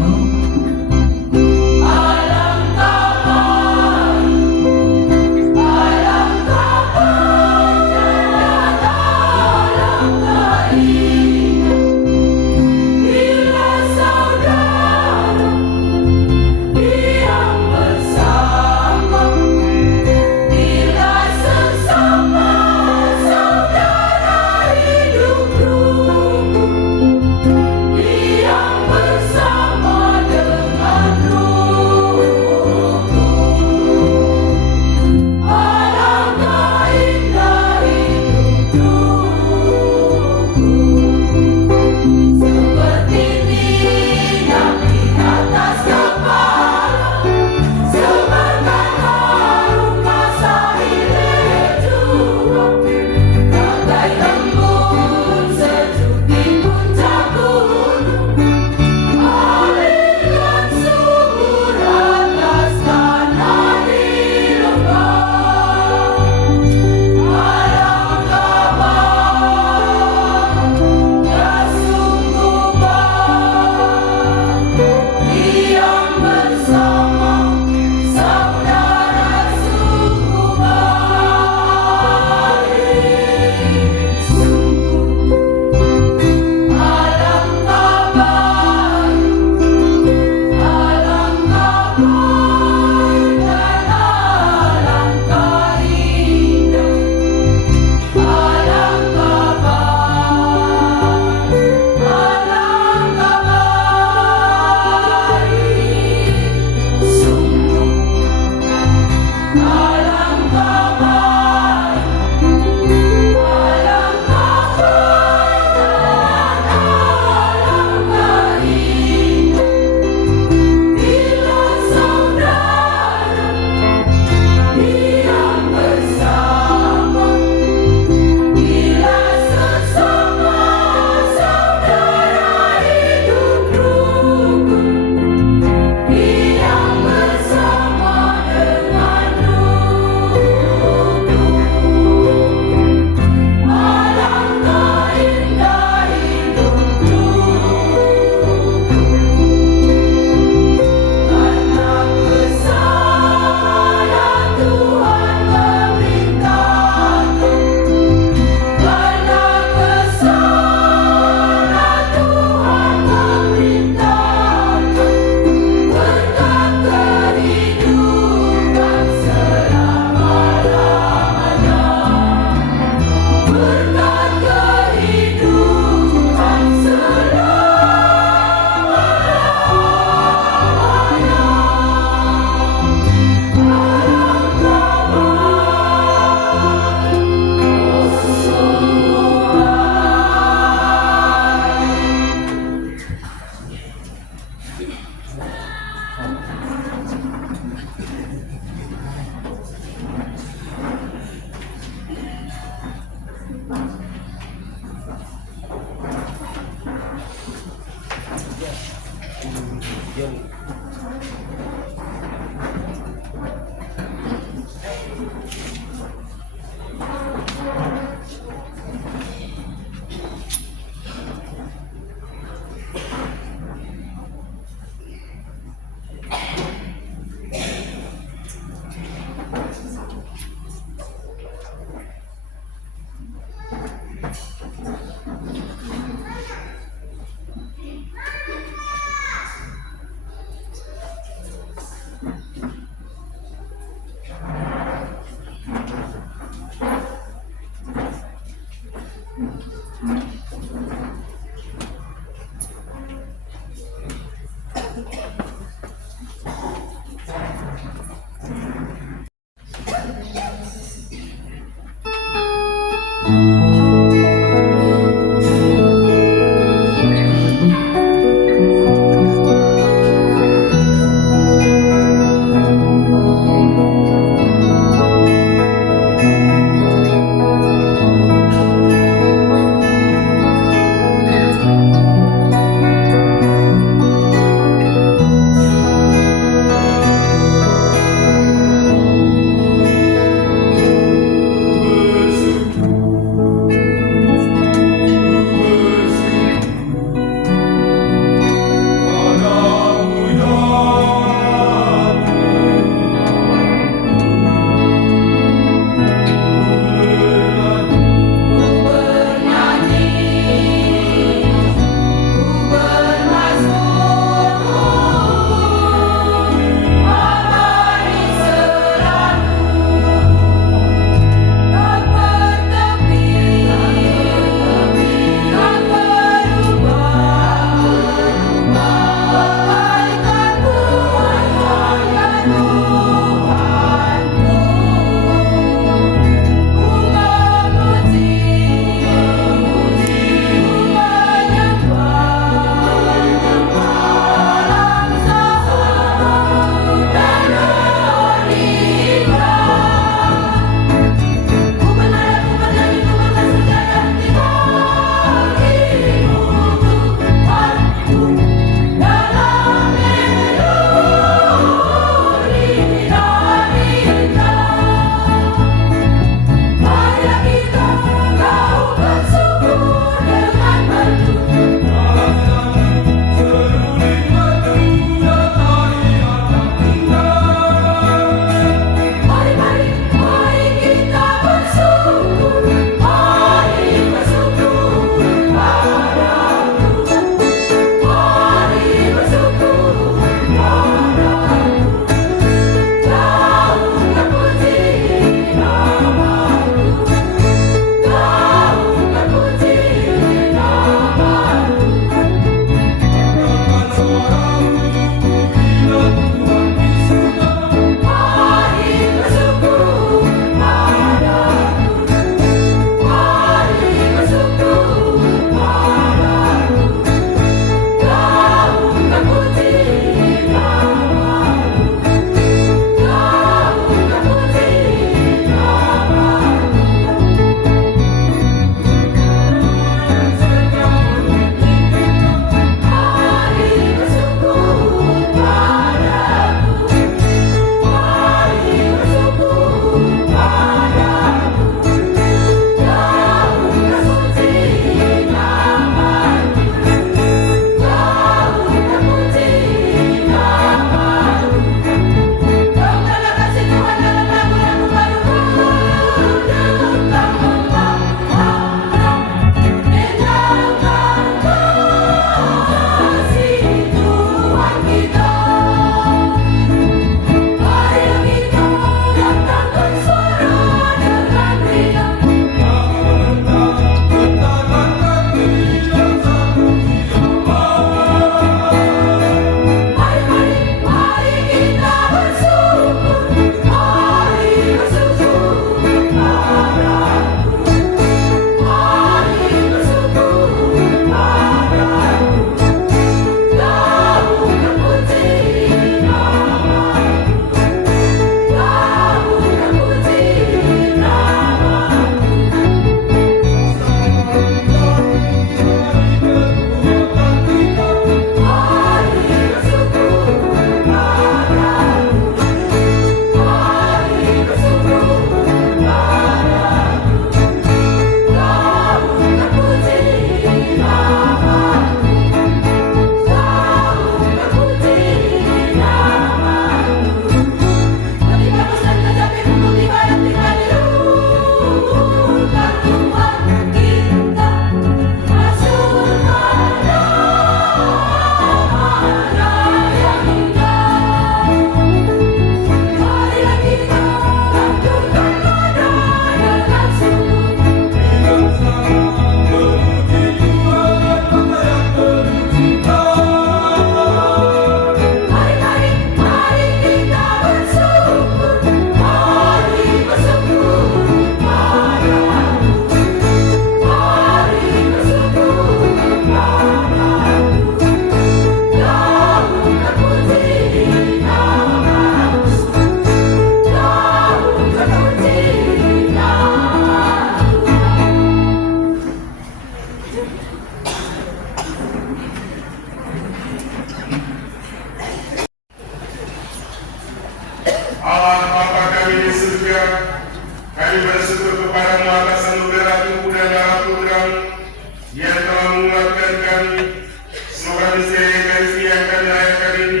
misteri Ekaristi yang kami rayakan ini,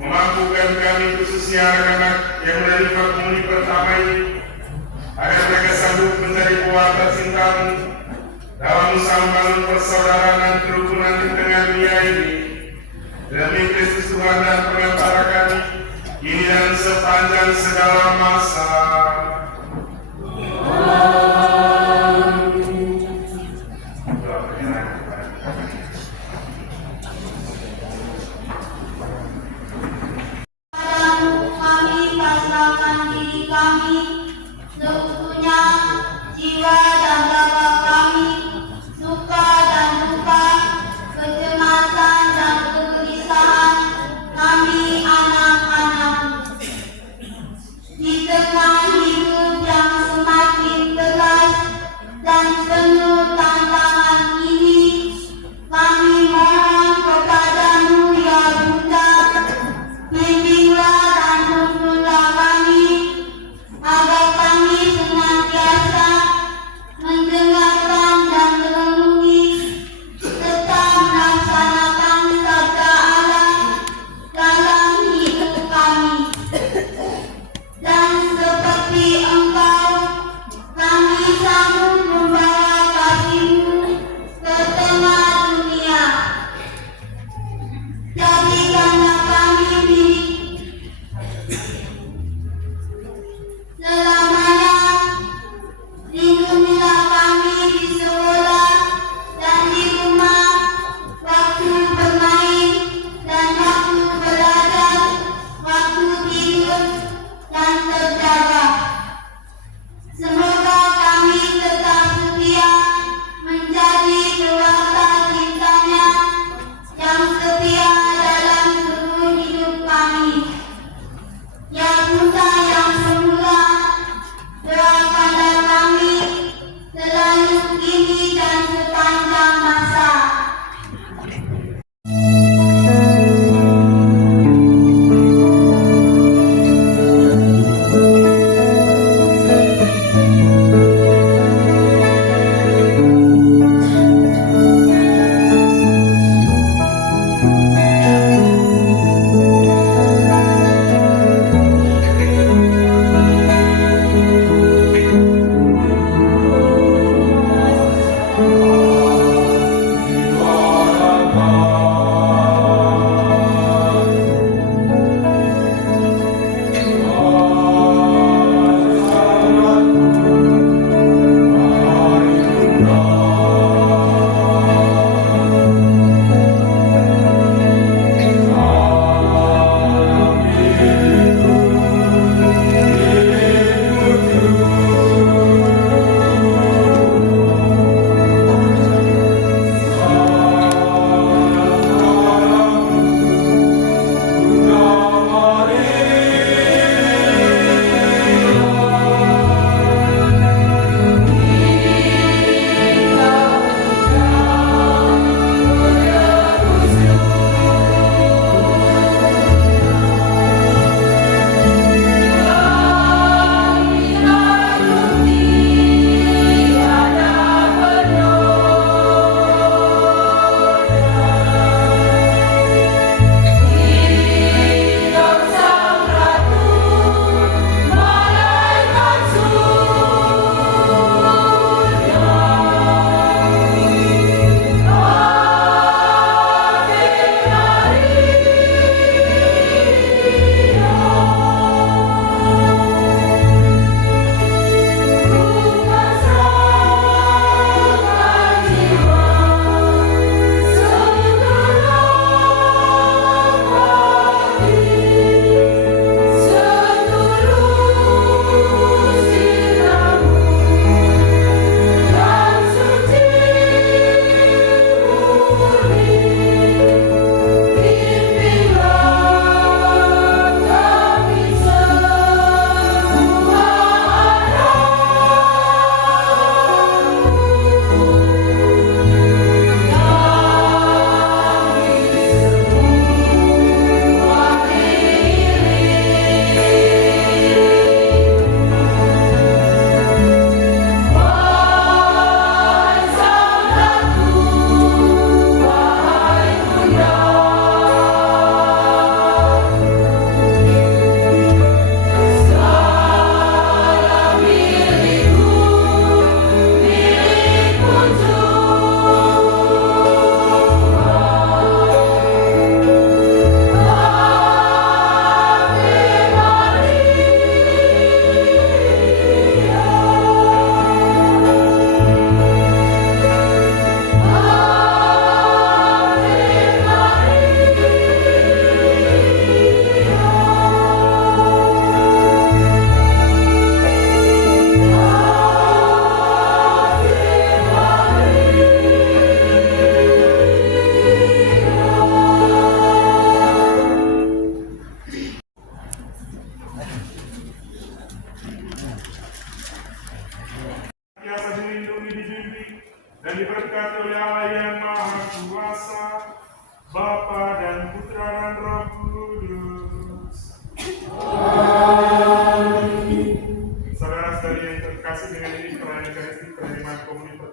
memampukan kami khususnya anak-anak yang menerima komuni pertama ini, agar mereka sanggup mencari kuasa cintamu dalam usaha membangun persaudaraan dan kerukunan di tengah dunia ini. Demi Kristus Tuhan dan pengantara kami, kini dan sepanjang segala masa. Kami pasrahkan diri kami seutuhnya, jiwa dan raga kami, suka dan duka, kecemasan dan kegelisahan kami anak-anak. Di tengah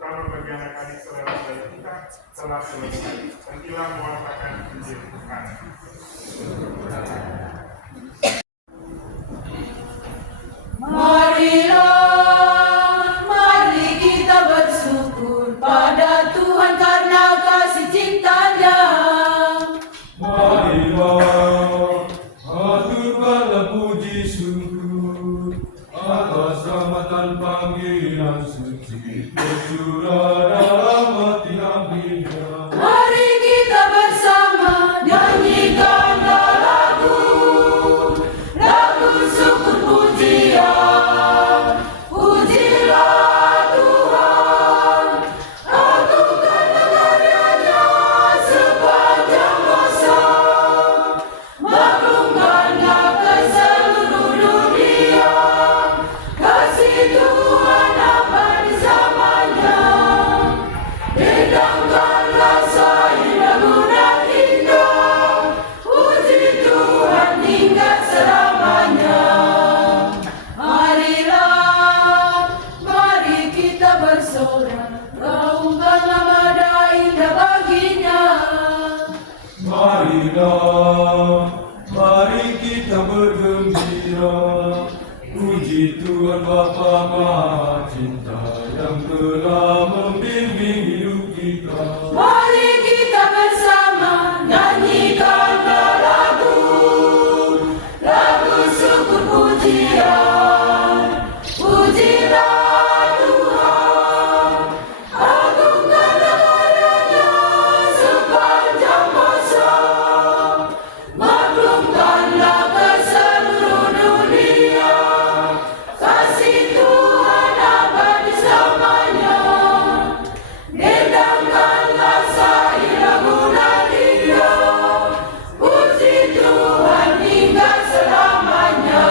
terutama bagi anak-adik saudara-saudara kita, telah selesai. Nantilah mewartakan Injil Tuhan. Mari kita bersyukur pada Tuhan karena kasih cinta-Nya. Marilah, haturkanlah puji syukur atas rahmat dan panggilan suci tercurah dalam hati hamba. Mari kita bersama nyanyikanlah lagu syukur pujian. Pujilah Tuhan, agungkanlah karyanya sepanjang masa. Maklumkanlah ke seluruh dunia, kasih Tuhan abadi zamannya. Dendangkanlah sairah gunang indah, puji Tuhan hingga selamanya. Mari kita bersorak, gaungkan nama indah baginya. Marilah, mari kita bergembira, puji Tuhan Bapa Maha Cinta yang telah membimbing hidup kita. Mari kita bersama nyanyikanlah lagu syukur pujian. Pujilah Tuhan, agungkanlah karyanya sepanjang masa. Maklumkanlah ke seluruh dunia, kasih Tuhan abadi selamanya. Dendangkanlah sairah gunang indah, puji Tuhan hingga selamanya.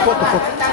Foto.